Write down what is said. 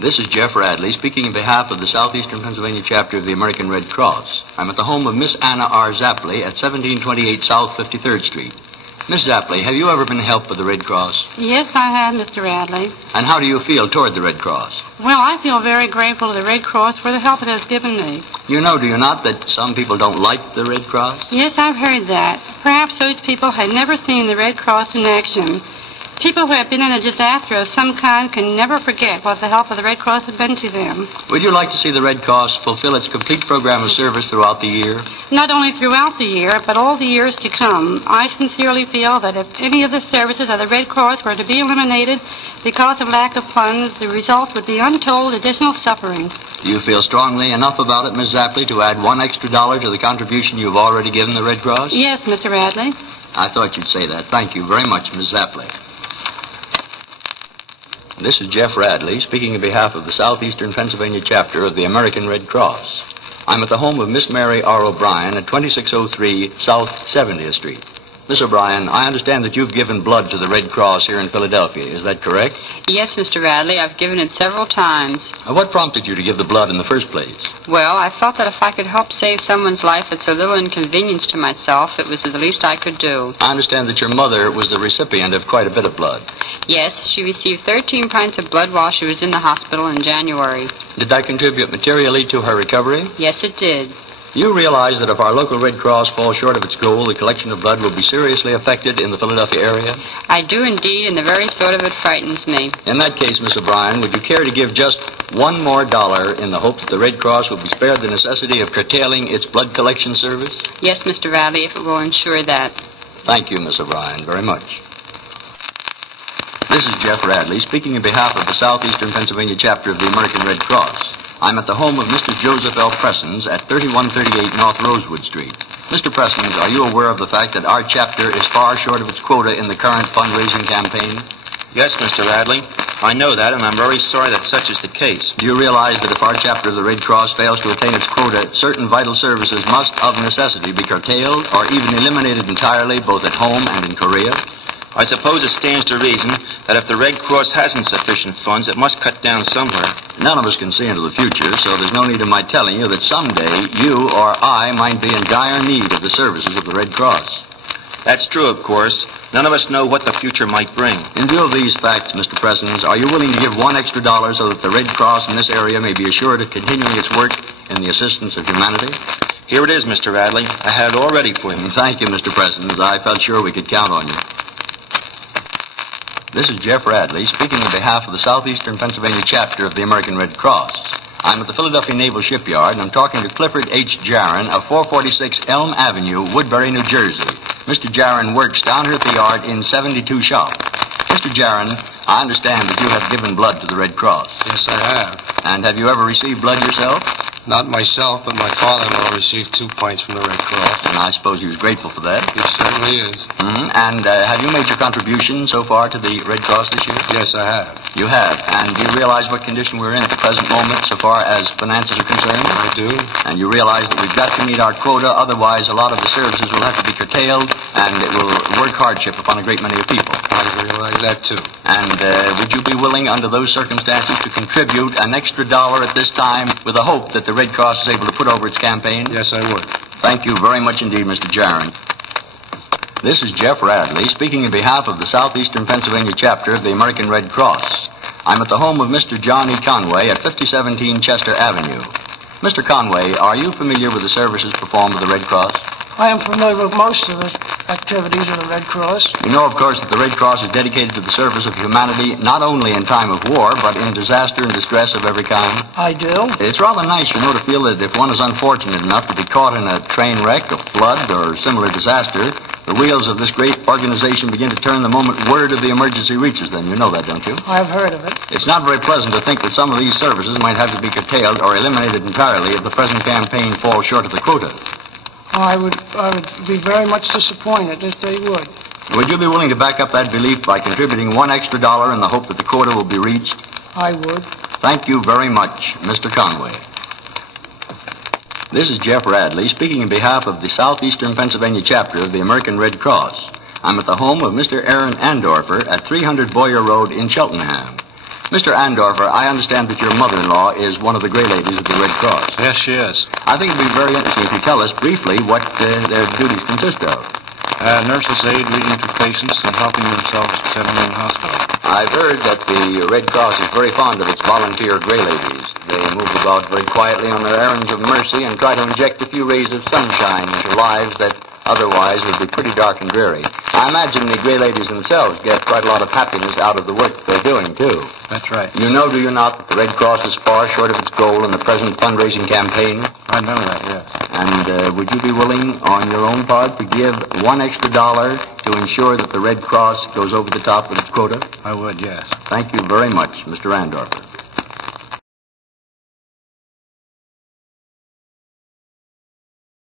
This is Jeff Radley speaking on behalf of the Southeastern Pennsylvania chapter of the American Red Cross. I'm at the home of Miss Anna R. Zapley at 1728 South 53rd Street. Miss Zapley, have you ever been helped by the Red Cross? Yes, I have, Mr. Radley. And how do you feel toward the Red Cross? Well, I feel very grateful to the Red Cross for the help it has given me. You know, do you not, that some people don't like the Red Cross? Yes, I've heard that. Perhaps those people had never seen the Red Cross in action. People who have been in a disaster of some kind can never forget what the help of the Red Cross has been to them. Would you like to see the Red Cross fulfill its complete program of service throughout the year? Not only throughout the year, but all the years to come. I sincerely feel that if any of the services of the Red Cross were to be eliminated because of lack of funds, the result would be untold additional suffering. Do you feel strongly enough about it, Miss Zapley, to add $1 extra to the contribution you've already given the Red Cross? Yes, Mr. Radley. I thought you'd say that. Thank you very much, Miss Zapley. This is Jeff Radley speaking on behalf of the Southeastern Pennsylvania chapter of the American Red Cross. I'm at the home of Miss Mary R. O'Brien at 2603 South 70th Street. Miss O'Brien, I understand that you've given blood to the Red Cross here in Philadelphia. Is that correct? Yes, Mr. Radley. I've given it several times. What prompted you to give the blood in the first place? Well, I felt that if I could help save someone's life at so little inconvenience to myself, it was the least I could do. I understand that your mother was the recipient of quite a bit of blood. Yes, she received 13 pints of blood while she was in the hospital in January. Did that contribute materially to her recovery? Yes, it did. You realize that if our local Red Cross falls short of its goal, the collection of blood will be seriously affected in the Philadelphia area? I do indeed, and the very thought of it frightens me. In that case, Miss O'Brien, would you care to give just $1 more in the hope that the Red Cross will be spared the necessity of curtailing its blood collection service? Yes, Mr. Radley, if it will ensure that. Thank you, Miss O'Brien, very much. This is Jeff Radley speaking on behalf of the Southeastern Pennsylvania chapter of the American Red Cross. I'm at the home of Mr. Joseph L. Pressens at 3138 North Rosewood Street. Mr. Pressens, are you aware of the fact that our chapter is far short of its quota in the current fundraising campaign? Yes, Mr. Radley. I know that, and I'm very sorry that such is the case. Do you realize that if our chapter of the Red Cross fails to attain its quota, certain vital services must of necessity be curtailed or even eliminated entirely, both at home and in Korea? I suppose it stands to reason that if the Red Cross hasn't sufficient funds, it must cut down somewhere. None of us can see into the future, so there's no need of my telling you that someday you or I might be in dire need of the services of the Red Cross. That's true, of course. None of us know what the future might bring. In view of these facts, Mr. Pressens, are you willing to give $1 extra so that the Red Cross in this area may be assured of continuing its work in the assistance of humanity? Here it is, Mr. Radley. I had it all ready for you. Thank you, Mr. Pressens. I felt sure we could count on you. This is Jeff Radley speaking on behalf of the Southeastern Pennsylvania chapter of the American Red Cross. I'm at the Philadelphia Naval Shipyard, and I'm talking to Clifford H. Jaron of 446 Elm Avenue, Woodbury, New Jersey. Mr. Jaron works down here at the yard in 72 shop. Mr. Jaron, I understand that you have given blood to the Red Cross. Yes, I have. And have you ever received blood yourself? Not myself, but my father-in-law received 2 pints from the Red Cross. And I suppose he was grateful for that. He certainly is. Mm-hmm. And have you made your contribution so far to the Red Cross this year? Yes, I have. You have. And do you realize what condition we're in at the present moment so far as finances are concerned? I do. And you realize that we've got to meet our quota, otherwise a lot of the services will have to be curtailed, and it will work hardship upon a great many of people. I realize that, too. And would you be willing, under those circumstances, to contribute an extra $1 at this time with the hope that the Red Cross is able to put over its campaign? Yes, I would. Thank you very much indeed, Mr. Jaron. This is Jeff Radley speaking on behalf of the Southeastern Pennsylvania chapter of the American Red Cross. I'm at the home of Mr. John E. Conway at 5017 Chester Avenue. Mr. Conway, are you familiar with the services performed by the Red Cross? I am familiar with most of the activities of the Red Cross. You know, of course, that the Red Cross is dedicated to the service of humanity not only in time of war, but in disaster and distress of every kind. I do. It's rather nice, you know, to feel that if one is unfortunate enough to be caught in a train wreck, a flood, or similar disaster, the wheels of this great organization begin to turn the moment word of the emergency reaches them. You know that, don't you? I've heard of it. It's not very pleasant to think that some of these services might have to be curtailed or eliminated entirely if the present campaign falls short of the quota. I would be very much disappointed if they would. Would you be willing to back up that belief by contributing $1 extra in the hope that the quota will be reached? I would. Thank you very much, Mr. Conway. This is Jeff Radley speaking on behalf of the Southeastern Pennsylvania chapter of the American Red Cross. I'm at the home of Mr. Aaron Andorfer at 300 Boyer Road in Cheltenham. Mr. Andorfer, I understand that your mother-in-law is one of the Gray Ladies of the Red Cross. Yes, she is. I think it'd be very interesting if you tell us briefly what their duties consist of. Nurses aid reading to patients and helping themselves settling in hospital. I've heard that the Red Cross is very fond of its volunteer Gray Ladies. They move about very quietly on their errands of mercy and try to inject a few rays of sunshine into lives that otherwise would be pretty dark and dreary. I imagine the Gray Ladies themselves get quite a lot of happiness out of the work they're doing, too. That's right. You know, do you not, that the Red Cross is far short of its goal in the present fundraising campaign? I know that, yes. And would you be willing, on your own part, to give $1 extra to ensure that the Red Cross goes over the top with its quota? I would, yes. Thank you very much, Mr. Andorfer.